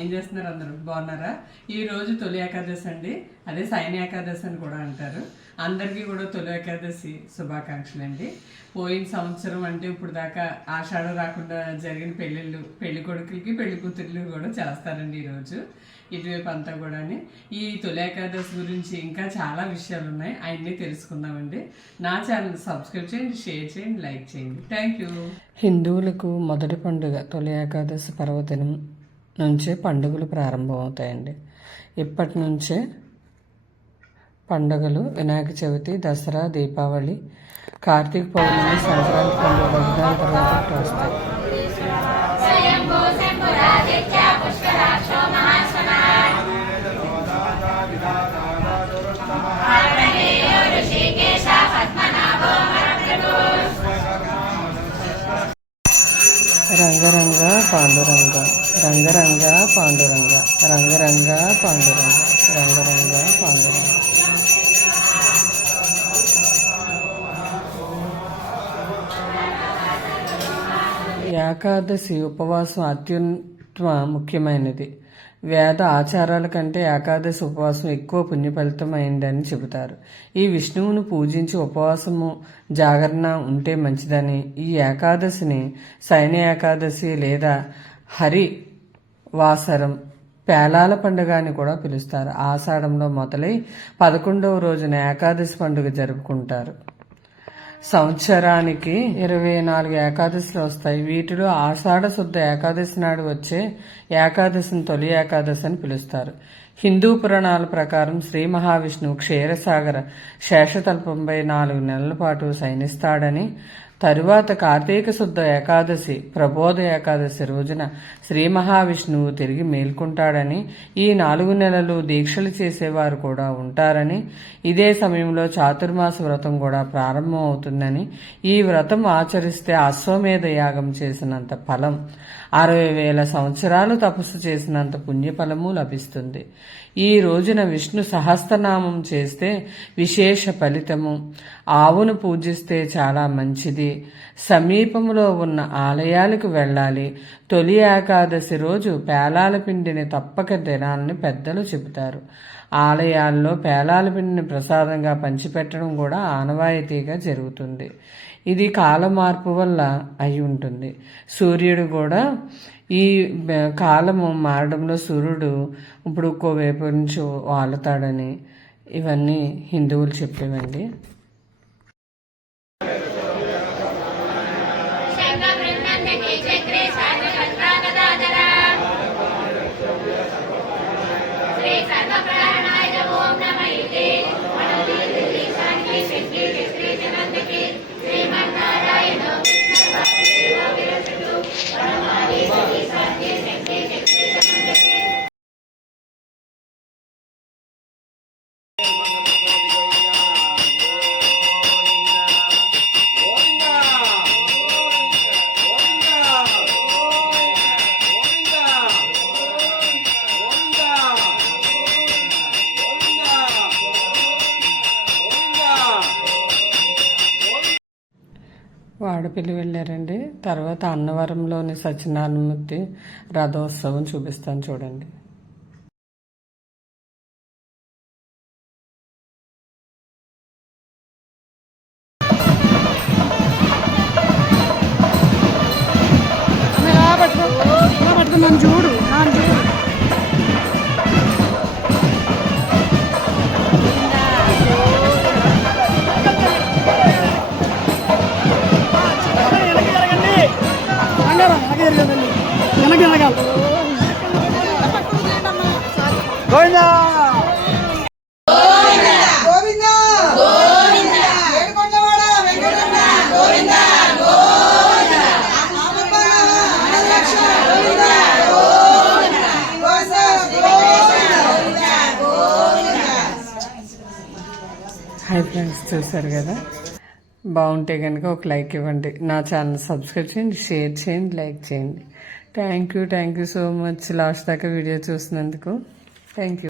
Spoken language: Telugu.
ఏం చేస్తున్నారు అందరూ? బాగున్నారా? ఈ రోజు తొలి ఏకాదశి అండి. అదే సైని ఏకాదశి అని కూడా అంటారు. అందరికీ కూడా తొలి ఏకాదశి శుభాకాంక్షలు అండి. పోయిన సంవత్సరం అంటే ఇప్పుడు దాకా ఆషాఢం రాకుండా జరిగిన పెళ్ళిళ్ళు పెళ్ళి కొడుకులకి పెళ్ళి కూతుర్లు కూడా చేస్తారండి ఈరోజు ఇటువైపు అంతా కూడా ఈ తొలి ఏకాదశి గురించి ఇంకా చాలా విషయాలు ఉన్నాయి. అవన్నీ తెలుసుకుందామండి. నా ఛానల్ సబ్స్క్రైబ్ చేయండి షేర్ చేయండి లైక్ చేయండి. Thank you. హిందువులకు మొదటి పండుగ తొలి ఏకాదశి పర్వదినం. నుంచే పండుగలు ప్రారంభమవుతాయండి. ఇప్పటి నుంచే పండుగలు వినాయక చవితి దసరా దీపావళి కార్తీక పౌర్ణమి సంక్రాంతి పండుగ తర్వాత వస్తాయి. రంగరంగ పాండురంగ రంగరంగ పాండురంగ రంగరంగ పాండురంగ రంగరంగ పాండురంగ. ఏకాదశి ఉపవాసం అత్యుత్తమ ముఖ్యమైనది. వేద ఆచారాల కంటే ఏకాదశి ఉపవాసం ఎక్కువ పుణ్యఫలితమైందని చెబుతారు. ఈ విష్ణువును పూజించి ఉపవాసము జాగరణ ఉంటే మంచిదని. ఈ ఏకాదశిని శయన ఏకాదశి లేదా హరి వాసరం పేలాల పండుగ అని కూడా పిలుస్తారు. ఆషాఢంలో మొదలై పదకొండవ రోజున ఏకాదశి పండుగ జరుపుకుంటారు. సంవత్సరానికి ఇరవై నాలుగు ఏకాదశులు వస్తాయి. వీటిలో ఆషాఢ శుద్ధ ఏకాదశి నాడు వచ్చే ఏకాదశిని తొలి ఏకాదశి అని పిలుస్తారు. హిందూ పురాణాల ప్రకారం శ్రీ మహావిష్ణువు క్షీరసాగర శేషతల్పంపై నాలుగు నెలల పాటు శయనిస్తాడని తరువాత కార్తీక శుద్ధ ఏకాదశి ప్రబోధ ఏకాదశి రోజున శ్రీ మహావిష్ణువు తిరిగి మేల్కొంటాడని ఈ నాలుగు నెలలు దీక్షలు చేసేవారు కూడా ఉంటారని ఇదే సమయంలో చాతుర్మాస వ్రతం కూడా ప్రారంభం అవుతుందని ఈ వ్రతం ఆచరిస్తే అశ్వమేధ యాగం చేసినంత ఫలం అరవై వేల సంవత్సరాలు తపస్సు చేసినంత పుణ్యఫలము లభిస్తుంది. ఈ రోజున విష్ణు సహస్రనామం చేస్తే విశేష ఫలితము ఆవును పూజిస్తే చాలా మంచిది సమీపంలో ఉన్న ఆలయాలకు వెళ్ళాలి. తొలి ఏకాదశి రోజు పేలాల పిండిని తప్పక తినాలని పెద్దలు చెబుతారు. ఆలయాల్లో పేలాల పిండిని ప్రసాదంగా పంచిపెట్టడం కూడా ఆనవాయితీగా జరుగుతుంది. ఇది కాల మార్పు వల్ల అయి ఉంటుంది. సూర్యుడు కూడా ఈ కాలము మారడంలో సూర్యుడు ఇప్పుడు ఒక్కో వైపు నుంచి వాలుతాడని ఇవన్నీ హిందువులు చెప్పేవండి. వాడపల్లి వెళ్ళారండి. తర్వాత అన్నవరంలోని సత్యనారాయణమూర్తి రథోత్సవం చూపిస్తాను చూడండి. పట్టుకున్నాను గోవింద! హాయ్ ఫ్రెండ్స్ చూసారు కదా? బాగుంటే కనుక ఒక లైక్ ఇవ్వండి. నా ఛానల్ సబ్స్క్రైబ్ చేయండి షేర్ చేయండి లైక్ చేయండి. Thank you thank you so much last దాకా వీడియో చూసినందుకు. Thank you